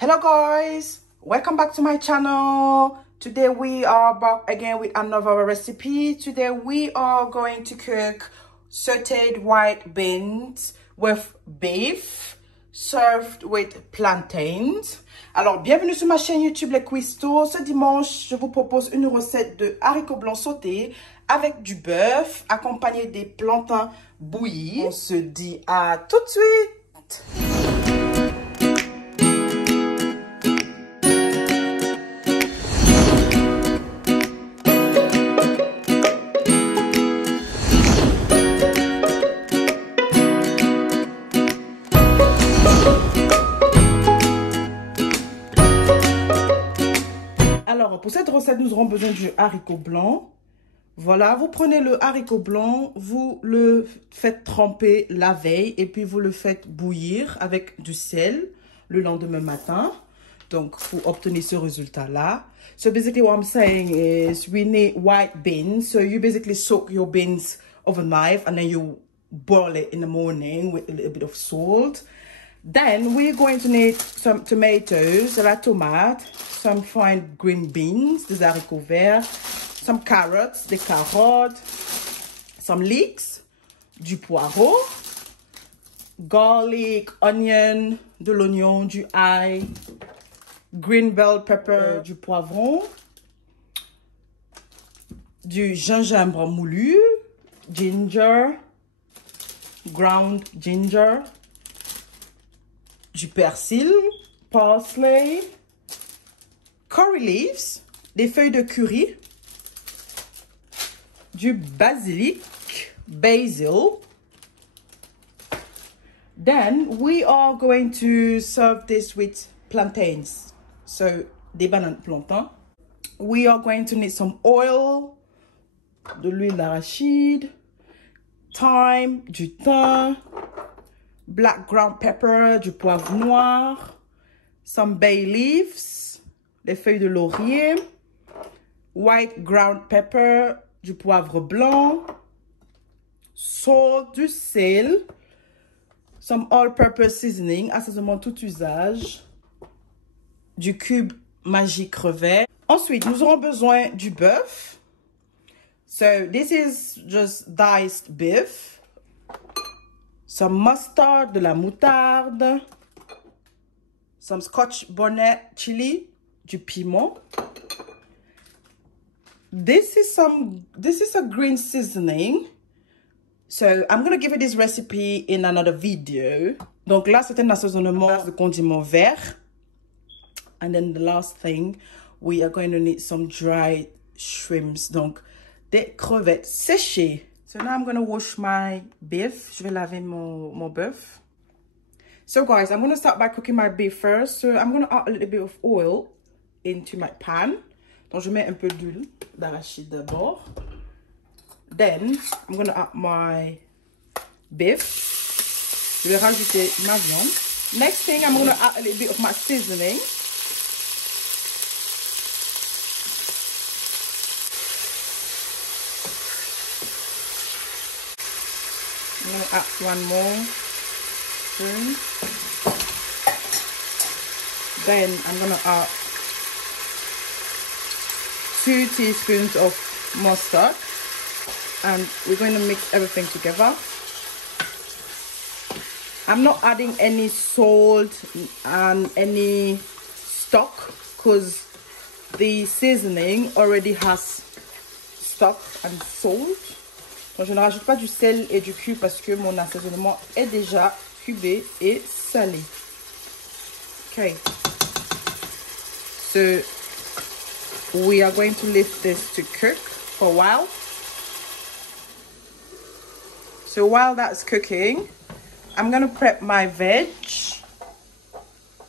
Hello guys, welcome back to my channel. Today we are back again with another recipe. Today we are going to cook sauteed white beans with beef served with plantains. Alors bienvenue sur ma chaîne YouTube Les Cuistots. Ce dimanche je vous propose une recette de haricots blancs sautés avec du bœuf accompagné des plantains bouillis. On se dit à tout de suite. Alors, pour cette recette, nous aurons besoin du haricot blanc. Voilà, vous prenez le haricot blanc, vous le faites tremper la veille et puis vous le faites bouillir avec du sel le lendemain matin. Donc, pour obtenir ce résultat-là. So, basically what I'm saying is we need white beans. So, you basically soak your beans overnight and then you boil it in the morning with a little bit of salt. Then we're going to need some tomatoes, la tomate, some fine green beans, des haricots verts, some carrots, des carottes, some leeks, du poireau, garlic, onion, de l'oignon, du ail, green bell pepper, du poivron, du gingembre moulu, ginger, ground ginger, du persil, parsley, curry leaves, des feuilles de curry, du basilic, basil. Then we are going to serve this with plantains. So, des bananes plantains. We are going to need some oil, de l'huile d'arachide, thyme, du thym, black ground pepper, du poivre noir, some bay leaves, des feuilles de laurier, white ground pepper, du poivre blanc, salt, du sel, some all-purpose seasoning, assaisonnement tout usage, du cube magique crevet. Ensuite, nous aurons besoin du bœuf. So, this is just diced beef. Some mustard, de la moutarde, some scotch bonnet chili, du piment. This is a green seasoning. So I'm going to give you this recipe in another video. Donc là, c'est un assaisonnement de condiments verts. And then the last thing, we are going to need some dried shrimps. Donc des crevettes séchées. So now I'm going to wash my beef. Je vais laver mon bœuf. So guys, I'm going to start by cooking my beef first. So I'm going to add a little bit of oil into my pan. Donc je mets un peu d'huile d'arachide d'abord. Then I'm going to add my beef. Je vais rajouter ma viande. Next thing, I'm going to add a little bit of my seasoning. I'm going to add one more spoon. Then I'm going to add 2 teaspoons of mustard. And we're going to mix everything together. I'm not adding any salt and any stock because the seasoning already has stock and salt. Donc, je ne rajoute pas du sel et du cube parce que mon assaisonnement est déjà cubé et salé. Okay. So, we are going to leave this to cook for a while. So, while that's cooking, I'm going to prep my veg.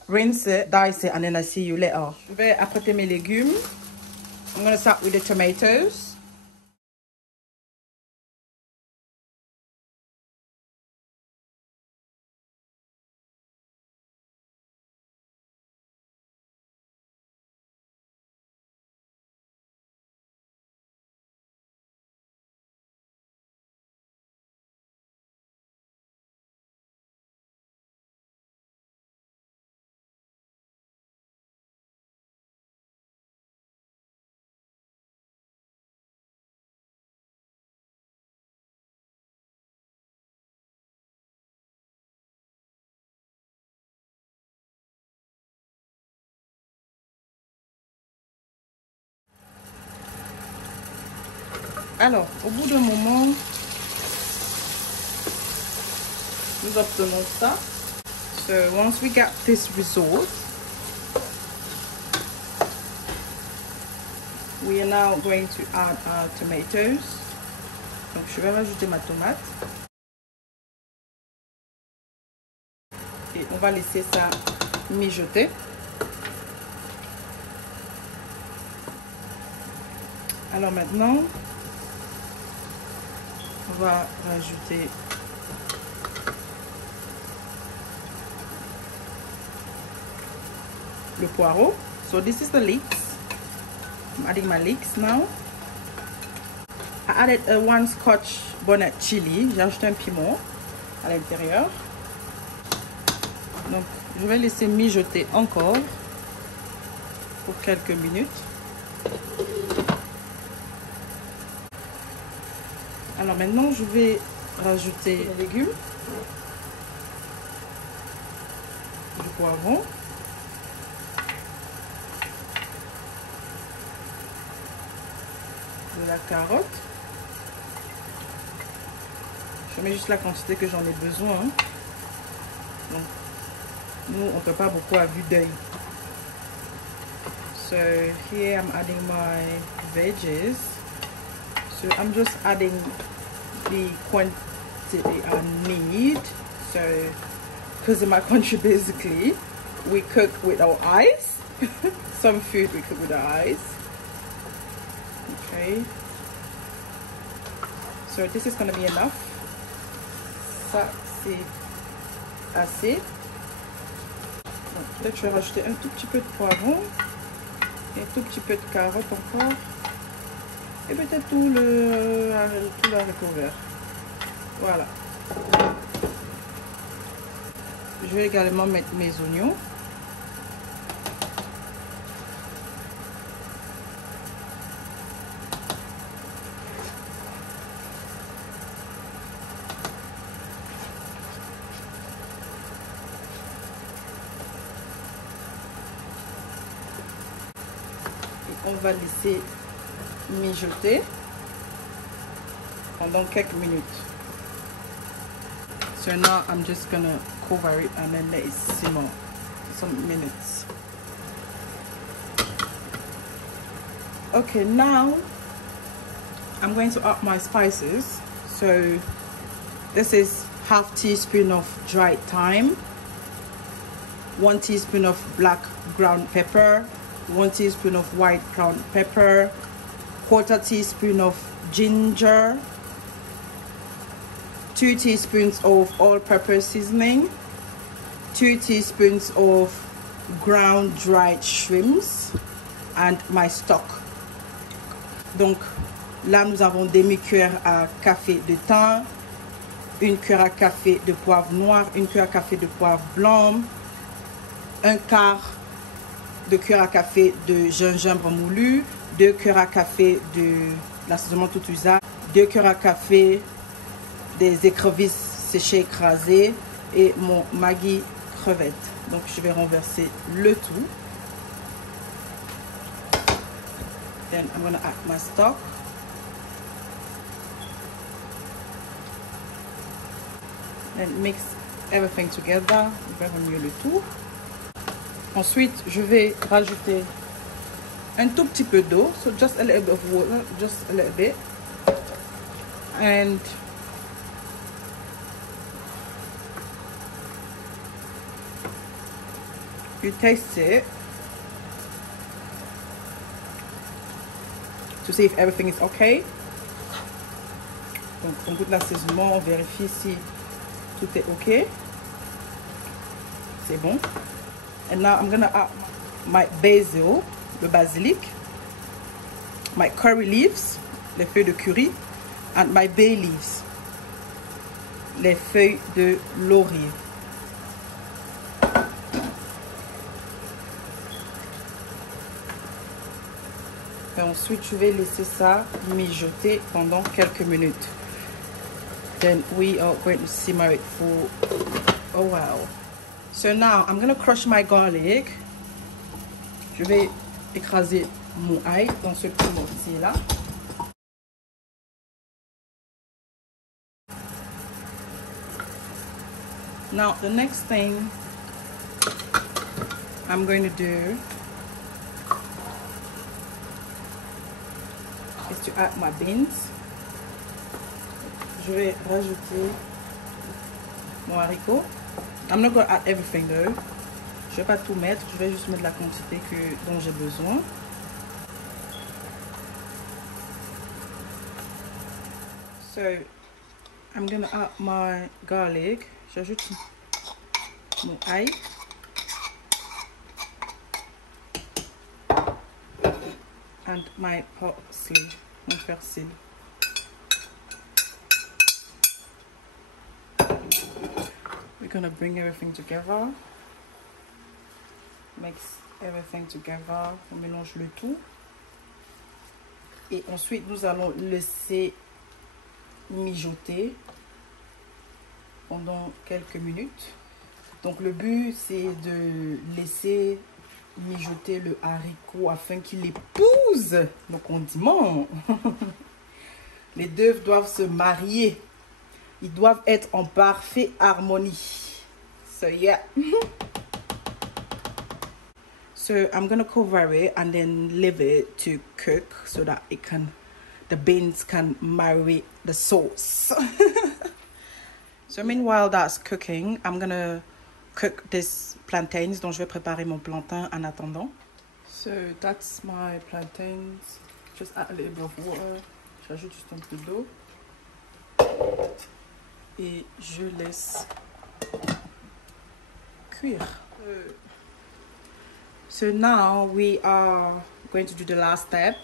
Rinse it, dice it, and then I see you later. Je vais apprêter mes légumes. I'm going to start with the tomatoes. Alors, au bout d'un moment, nous obtenons ça. So, once we get this result, we are now going to add our tomatoes. Donc, je vais rajouter ma tomate. Et on va laisser ça mijoter. Alors maintenant, on va rajouter le poireau. So this is the leeks. I'm adding my leeks now. I added a 1 Scotch bonnet chili. J'ai ajouté un piment à l'intérieur. Donc, je vais laisser mijoter encore pour quelques minutes. Alors maintenant, je vais rajouter les légumes, du poivron, de la carotte. Je mets juste la quantité que j'en ai besoin. Donc, nous, on ne fait pas beaucoup à vue d'œil. So here I'm adding my veggies. So I'm just adding the quantity I need. So because in my country basically we cook with our eyes. Some food we cook with our eyes. Okay. So this is gonna be enough. Ça c'est assez. Peut-être je vais rajouter un tout petit peu de poivron, un tout petit peu de carotte encore, et peut-être tout l'haricot vert. Voilà. Je vais également mettre mes oignons. On va laisser mijoter pendant quelques minutes. So now I'm just gonna cover it and then let it simmer for some minutes. Okay, now I'm going to add my spices. So this is half teaspoon of dried thyme, 1 teaspoon of black ground pepper, 1 teaspoon of white ground pepper, 1/4 teaspoon of ginger, 2 teaspoons of all-purpose seasoning, 2 teaspoons of ground dried shrimps, and my stock. Donc là nous avons demi-cuillère à café de thym, 1 cuillère à café de poivre noir, 1 cuillère à café de poivre blanc, 1/4 de cuillère à café de gingembre moulu, 2 cuillères à café de l'assaisonnement tout usage, 2 cuillères à café des écrevisses séchées écrasées et mon Maggi crevette. Donc je vais renverser le tout. Then I'm going to add my stock. Then mix everything together. Je vais remuer le tout. Ensuite, je vais rajouter un tout petit peu d'eau. So just a little bit of water, just a little bit. And you taste it to see if everything is okay. Donc, on goûte l'assaisonnement, on vérifie si tout est ok. C'est bon. And now I'm gonna add my basil, le basilic, my curry leaves, les feuilles de curry, and my bay leaves, les feuilles de laurier. Et ensuite, je vais laisser ça mijoter pendant quelques minutes. Then we are going to simmer it for a while. So now, I'm going to crush my garlic. Je vais écraser mon ail dans ce petit mortier là. Now, the next thing I'm going to do is to add my beans. Je vais rajouter mon haricot. I'm not going to add everything though. Je vais pas tout mettre, je vais juste mettre la quantité dont j'ai besoin. So, I'm going to add my garlic. J'ajoute mon ail. And my parsley, mon persil. We're going to bring everything together. Mix everything together. On mélange le tout. Et ensuite, nous allons laisser mijoter pendant quelques minutes. Donc le but c'est de laisser mijoter le haricot afin qu'il épouse le condiment. Les deux doivent se marier. Ils doivent être en parfaite harmonie. So yeah. So I'm gonna cover it and then leave it to cook so that the beans can marry the sauce. So meanwhile that's cooking, I'm gonna cook this plantains. Donc je vais préparer mon plantain en attendant. So that's my plantains. Just add a little bit of water. J'ajoute juste un peu d'eau. Et je laisse cuire. So now we are going to do the last step.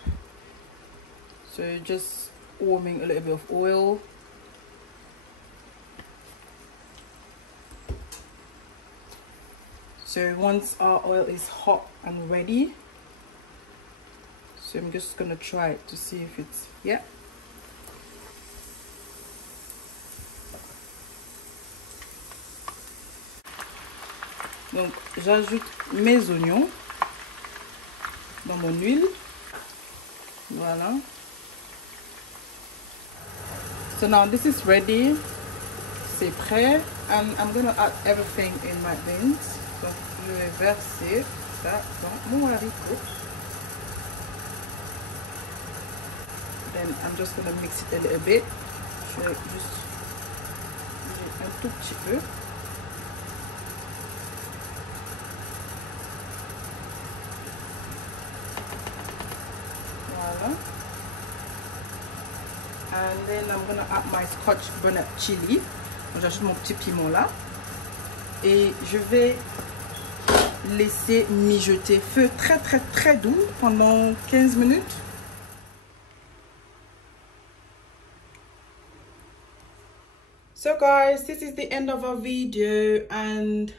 So just warming a little bit of oil. So once our oil is hot and ready, so I'm just gonna try it to see if it's, yeah. Donc j'ajoute mes oignons dans mon huile. Voilà. So now this is ready. C'est prêt. And I'm gonna add everything in my beans. Donc je vais verser ça dans mon haricot. Then I'm just gonna mix it a little bit. Je vais juste un tout petit peu. Voilà. And then I'm gonna add my scotch bonnet chili. J'ajoute mon petit piment là. Et je vais laisser mijoter. Feu très doux pendant 15 minutes. So guys, this is the end of our video and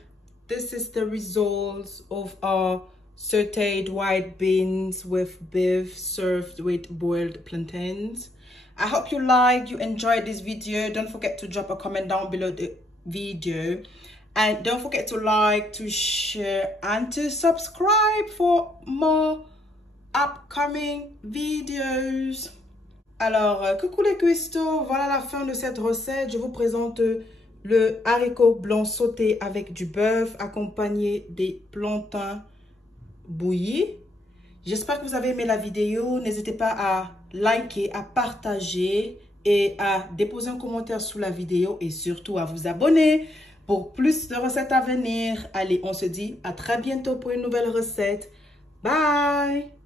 this is the results of our sauteed white beans with beef served with boiled plantains. I hope you liked, you enjoyed this video. Don't forget to drop a comment down below the video. And don't forget to like, to share, and to subscribe for more upcoming videos. Alors, coucou les cuistots, voilà la fin de cette recette. Je vous présente le haricot blanc sauté avec du bœuf accompagné des plantains bouillis. J'espère que vous avez aimé la vidéo. N'hésitez pas à liker, à partager et à déposer un commentaire sous la vidéo et surtout à vous abonner pour plus de recettes à venir. Allez, on se dit à très bientôt pour une nouvelle recette. Bye!